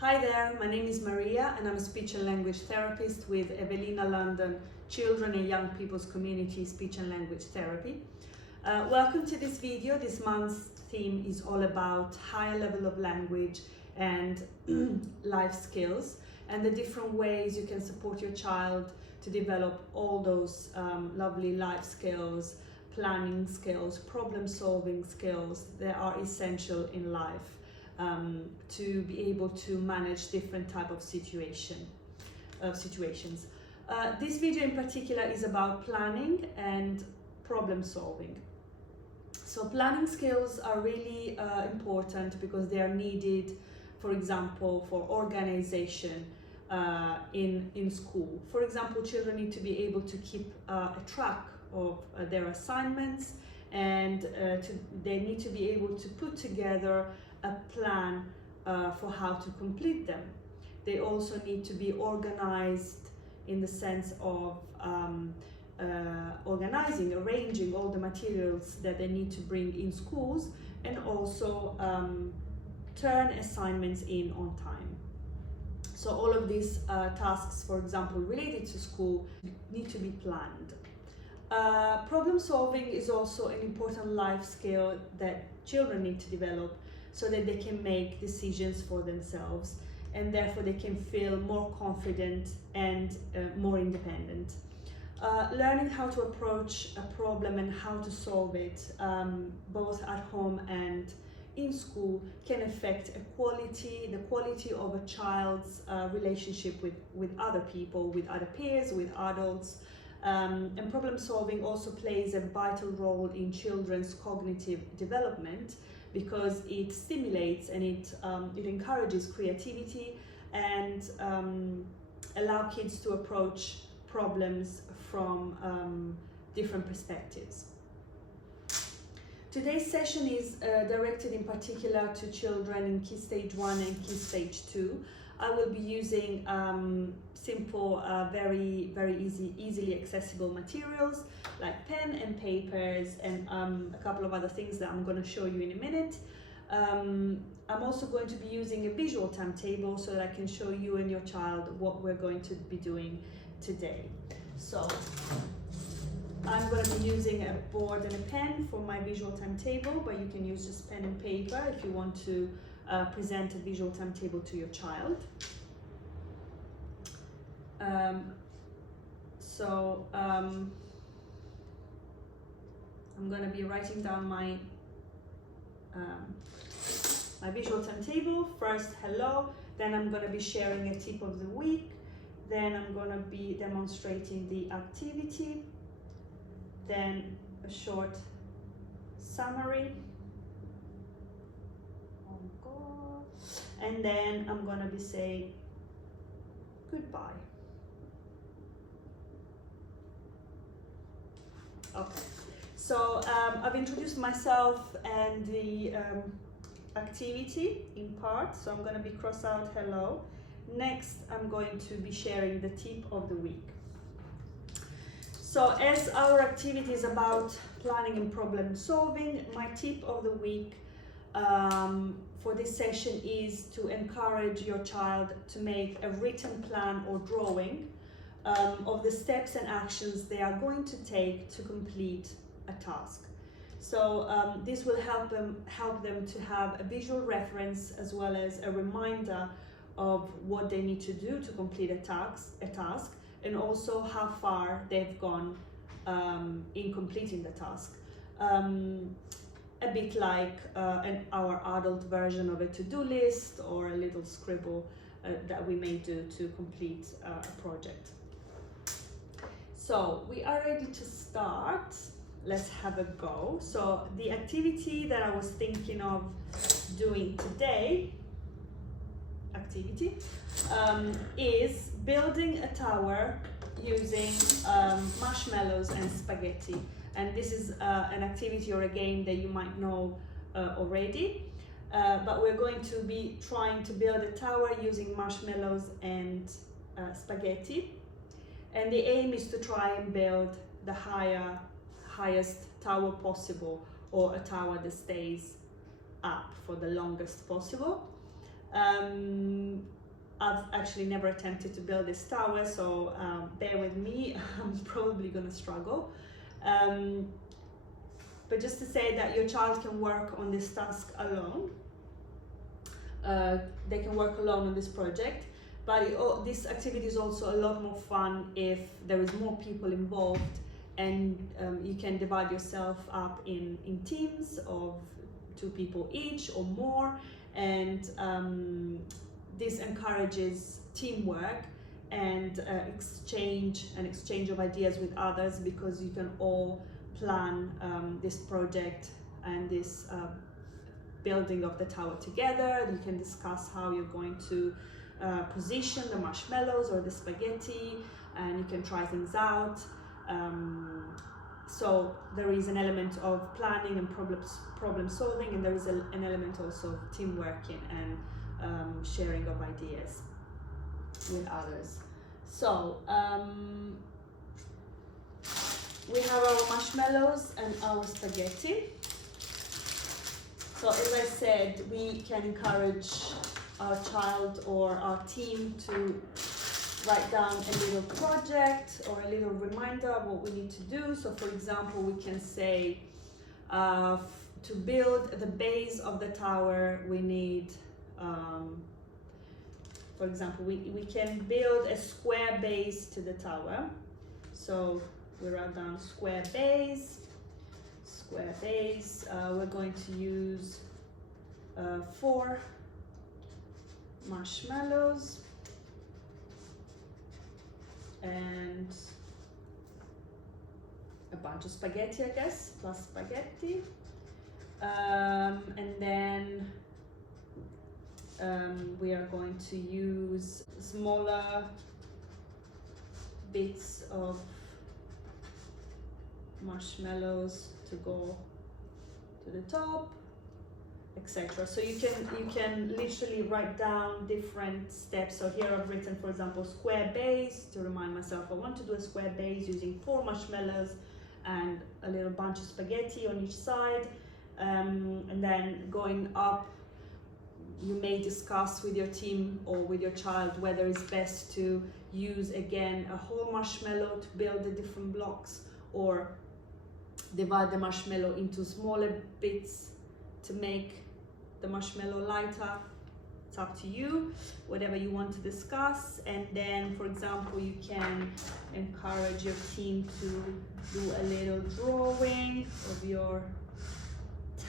Hi there, my name is Maria and I'm a speech and language therapist with Evelina London Children and Young People's Community Speech and Language Therapy. Welcome to this video. This month's theme is all about higher level of language and life skills and the different ways you can support your child to develop all those lovely life skills, planning skills, problem solving skills that are essential in life. To be able to manage different type of situations. This video in particular is about planning and problem solving. So planning skills are really important because they are needed, for example, for organization in school. For example, children need to be able to keep a track of their assignments, and they need to be able to put together a plan for how to complete them. They also need to be organized in the sense of arranging all the materials that they need to bring in schools, and also turn assignments in on time. So all of these tasks, for example, related to school, need to be planned. Problem solving is also an important life skill that children need to develop, so that they can make decisions for themselves and therefore they can feel more confident and more independent. Learning how to approach a problem and how to solve it, both at home and in school, can affect the quality of a child's relationship with other people, with other peers, with adults. And problem solving also plays a vital role in children's cognitive development, because it stimulates and it encourages creativity and allow kids to approach problems from different perspectives. Today's session is directed in particular to children in Key Stage 1 and Key Stage 2. I will be using simple, very easily accessible materials like pen and papers and a couple of other things that I'm going to show you in a minute. I'm also going to be using a visual timetable so that I can show you and your child what we're going to be doing today. So I'm going to be using a board and a pen for my visual timetable, but you can use just pen and paper if you want to present a visual timetable to your child. I'm going to be writing down my visual timetable. First, hello, then I'm going to be sharing a tip of the week, then I'm going to be demonstrating the activity, then a short summary, and then I'm going to be saying goodbye. Okay, so I've introduced myself and the activity in part, so I'm going to be cross out hello. Next, I'm going to be sharing the tip of the week. So as our activity is about planning and problem solving, my tip of the week for this session is to encourage your child to make a written plan or drawing of the steps and actions they are going to take to complete a task. So this will help them to have a visual reference as well as a reminder of what they need to do to complete a task, and also how far they've gone in completing the task. A bit like our adult version of a to-do list or a little scribble that we may do to complete a project. So we are ready to start. Let's have a go. So the activity that I was thinking of doing today, is building a tower using marshmallows and spaghetti. And this is an activity or a game that you might know already, but we're going to be trying to build a tower using marshmallows and spaghetti. And the aim is to try and build the highest tower possible, or a tower that stays up for the longest possible. I've actually never attempted to build this tower, so bear with me. I'm probably gonna struggle. But just to say that your child can work on this task alone. They can work alone on this project, but this activity is also a lot more fun if there is more people involved, and you can divide yourself up in teams of 2 people each or more, and this encourages teamwork and exchange of ideas with others, because you can all plan this project and this building of the tower together. You can discuss how you're going to position the marshmallows or the spaghetti, and you can try things out. So there is an element of planning and problem solving, and there is an element also of teamwork and sharing of ideas with others. So we have our marshmallows and our spaghetti. So as I said, we can encourage our child or our team to write down a little project or a little reminder of what we need to do. So for example, we can say to build the base of the tower, we need, for example, we can build a square base to the tower. So we write down square base. We're going to use 4 marshmallows and a bunch of spaghetti, I guess, plus spaghetti. And then we are going to use smaller bits of marshmallows to go to the top, etc. So you can literally write down different steps. So here I've written, for example, square base to remind myself I want to do a square base using 4 marshmallows and a little bunch of spaghetti on each side. And then going up, you may discuss with your team or with your child whether it's best to use again a whole marshmallow to build the different blocks, or divide the marshmallow into smaller bits to make the marshmallow lighter. It's up to you, whatever you want to discuss. And then, for example, you can encourage your team to do a little drawing of your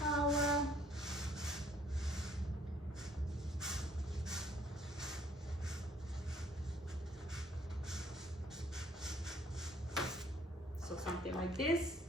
tower. So something like this.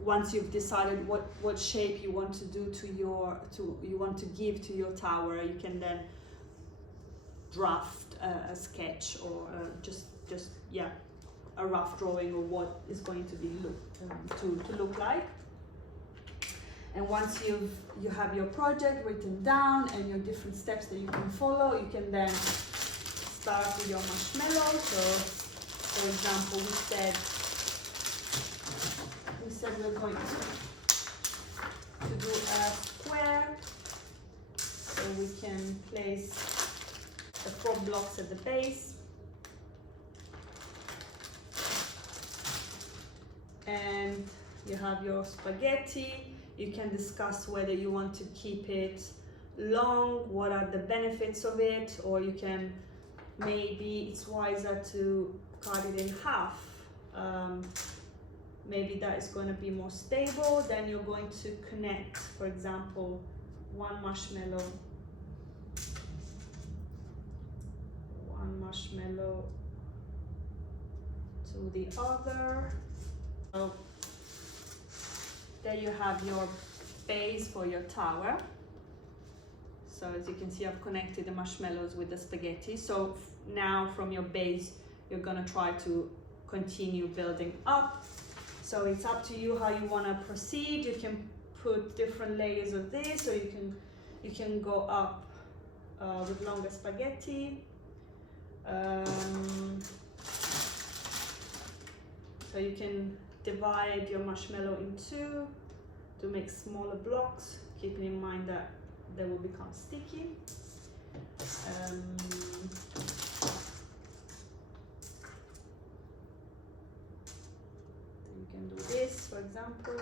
Once you've decided what shape you want to do you want to give to your tower, you can then draft a sketch or just a rough drawing of what is going to be to look like. And once you have your project written down and your different steps that you can follow, you can then start with your marshmallow. So for example, we said we're going to do a square, so we can place the 4 blocks at the base, and you have your spaghetti. You can discuss whether you want to keep it long, what are the benefits of it, or you can, maybe it's wiser to cut it in half. Maybe that is going to be more stable. Then you're going to connect, for example, one marshmallow to the other. So there you have your base for your tower. So as you can see, I've connected the marshmallows with the spaghetti. So now from your base, you're going to try to continue building up. So it's up to you how you want to proceed. You can put different layers of this, or you can go up with longer spaghetti. So you can divide your marshmallow in 2 to make smaller blocks, keeping in mind that they will become sticky. You can do this, for example.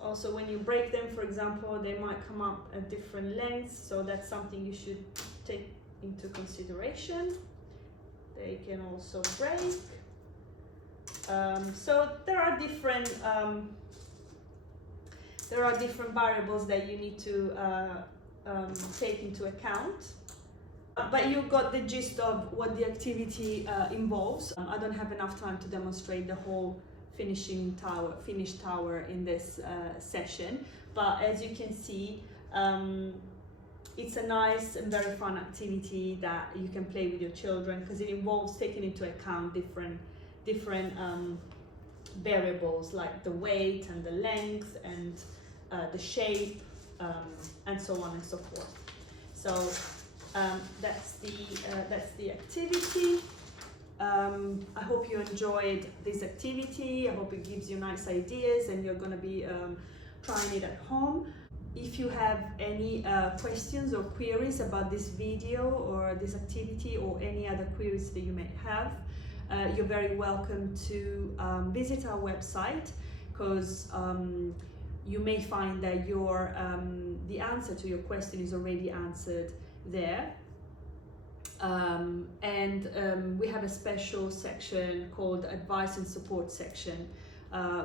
Also, when you break them, for example, they might come up at different lengths, so that's something you should take into consideration. They can also break. So there are different variables that you need to take into account. But you got the gist of what the activity involves. I don't have enough time to demonstrate the whole finished tower in this session, but as you can see, it's a nice and very fun activity that you can play with your children, because it involves taking into account different variables like the weight and the length and the shape, and so on and so forth. So that's the activity. I hope you enjoyed this activity. I hope it gives you nice ideas and you're going to be trying it at home. If you have any questions or queries about this video or this activity, or any other queries that you may have, you're very welcome to visit our website, because you may find that the answer to your question is already answered there. We have a special section called Advice and Support section,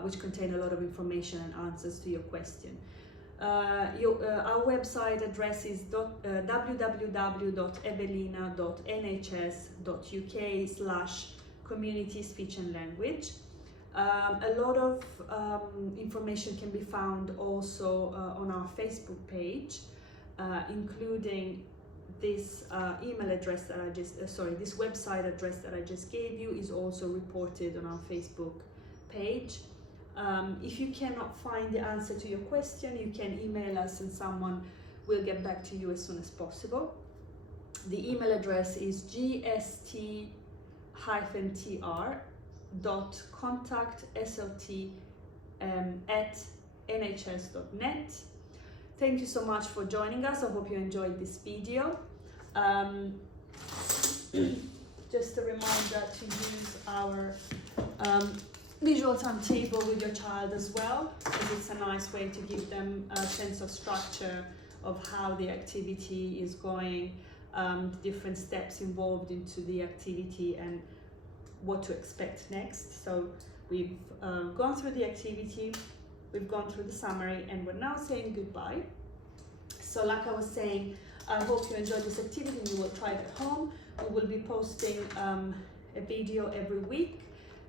which contain a lot of information and answers to your question. Our website address is www.evelina.nhs.uk/community speech and language. A lot of information can be found also on our Facebook page, including this email address that I just, this website address that I just gave you is also reported on our Facebook page. If you cannot find the answer to your question, you can email us and someone will get back to you as soon as possible. The email address is gst-tr.contact@nhs.net. Thank you so much for joining us. I hope you enjoyed this video. Just a reminder to use our visual timetable with your child as well, because it's a nice way to give them a sense of structure of how the activity is going, the different steps involved into the activity and what to expect next. So we've gone through the activity, we've gone through the summary, and we're now saying goodbye. So like I was saying, I hope you enjoyed this activity and you will try it at home. We will be posting a video every week,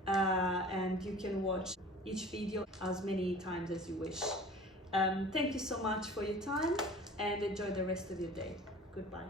and you can watch each video as many times as you wish. Thank you so much for your time and enjoy the rest of your day. Goodbye.